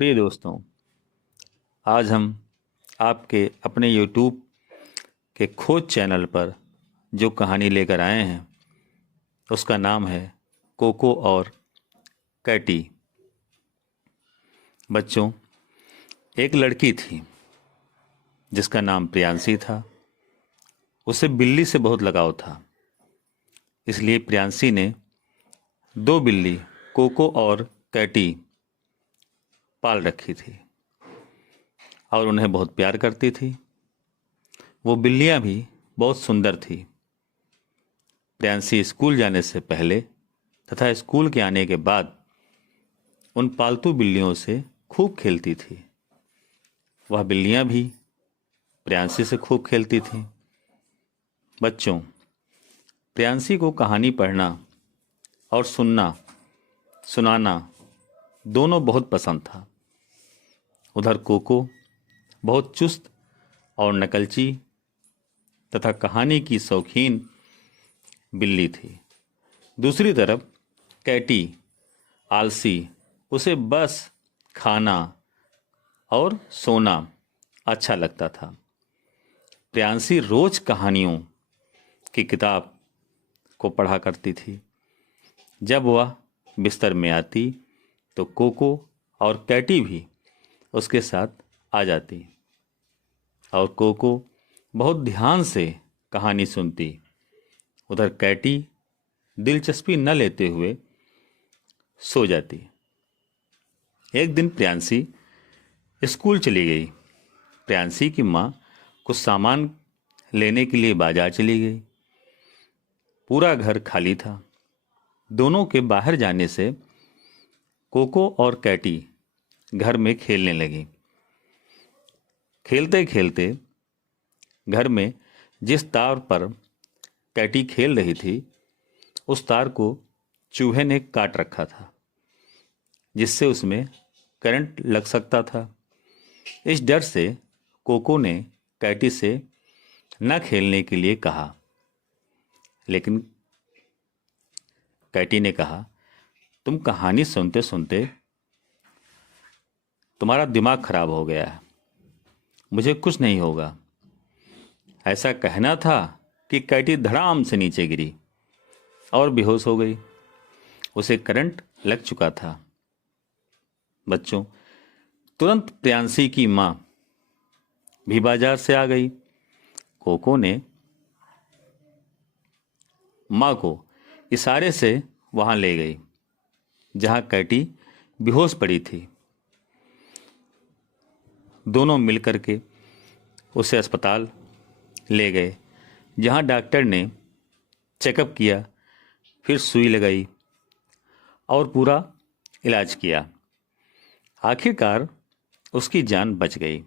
प्रिय दोस्तों, आज हम आपके अपने YouTube के खोज चैनल पर जो कहानी लेकर आए हैं उसका नाम है कोको और कैटी। बच्चों, एक लड़की थी जिसका नाम प्रियांशी था। उसे बिल्ली से बहुत लगाव था, इसलिए प्रियांशी ने दो बिल्ली कोको और कैटी पाल रखी थी और उन्हें बहुत प्यार करती थी। वो बिल्लियां भी बहुत सुंदर थी। प्रियांशी स्कूल जाने से पहले तथा स्कूल के आने के बाद उन पालतू बिल्लियों से खूब खेलती थी। वह बिल्लियां भी प्रियांशी से खूब खेलती थीं। बच्चों, प्रियांशी को कहानी पढ़ना और सुनाना दोनों बहुत पसंद था। उधर कोको बहुत चुस्त और नकलची तथा कहानी की शौकीन बिल्ली थी। दूसरी तरफ कैटी आलसी, उसे बस खाना और सोना अच्छा लगता था। प्रियांशी रोज कहानियों की किताब को पढ़ा करती थी। जब वह बिस्तर में आती तो कोको और कैटी भी उसके साथ आ जाती और कोको बहुत ध्यान से कहानी सुनती। उधर कैटी दिलचस्पी न लेते हुए सो जाती। एक दिन प्रियांशी स्कूल चली गई। प्रियांशी की माँ कुछ सामान लेने के लिए बाजार चली गई। पूरा घर खाली था। दोनों के बाहर जाने से कोको और कैटी घर में खेलने लगी। खेलते खेलते घर में जिस तार पर कैटी खेल रही थी उस तार को चूहे ने काट रखा था, जिससे उसमें करंट लग सकता था। इस डर से कोको ने कैटी से न खेलने के लिए कहा, लेकिन कैटी ने कहा, तुम कहानी सुनते सुनते तुम्हारा दिमाग खराब हो गया है, मुझे कुछ नहीं होगा। ऐसा कहना था कि कैटी धड़ाम से नीचे गिरी और बेहोश हो गई। उसे करंट लग चुका था। बच्चों, तुरंत प्रियांशी की माँ भी बाजार से आ गई। कोको ने माँ को इशारे से वहां ले गई जहां कैटी बेहोश पड़ी थी। दोनों मिलकर के उसे अस्पताल ले गए, जहां डॉक्टर ने चेकअप किया, फिर सुई लगाई और पूरा इलाज किया। आखिरकार उसकी जान बच गई।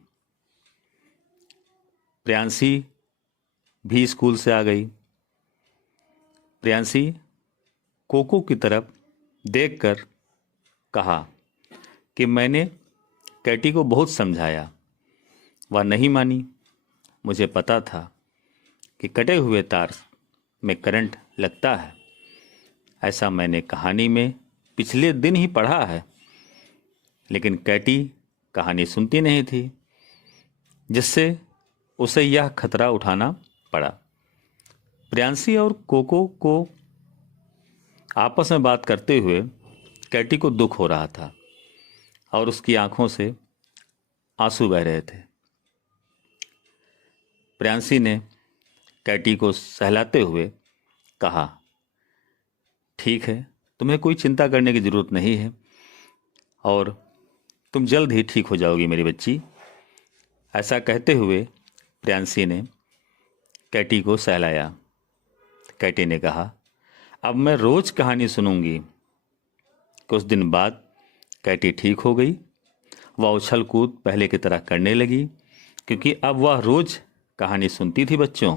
प्रियांशी भी स्कूल से आ गई। प्रियांशी कोको की तरफ देखकर कहा कि मैंने कैटी को बहुत समझाया, वह नहीं मानी। मुझे पता था कि कटे हुए तार में करंट लगता है। ऐसा मैंने कहानी में पिछले दिन ही पढ़ा है, लेकिन कैटी कहानी सुनती नहीं थी, जिससे उसे यह खतरा उठाना पड़ा। प्रियांशी और कोको को आपस में बात करते हुए कैटी को दुख हो रहा था और उसकी आंखों से आंसू बह रहे थे। प्रियांशी ने कैटी को सहलाते हुए कहा, ठीक है, तुम्हें कोई चिंता करने की जरूरत नहीं है और तुम जल्द ही ठीक हो जाओगी मेरी बच्ची। ऐसा कहते हुए प्रियांशी ने कैटी को सहलाया। कैटी ने कहा, अब मैं रोज कहानी सुनूंगी। कुछ दिन बाद कैटी ठीक हो गई। वह उछल कूद पहले की तरह करने लगी, क्योंकि अब वह रोज कहानी सुनती थी। बच्चों,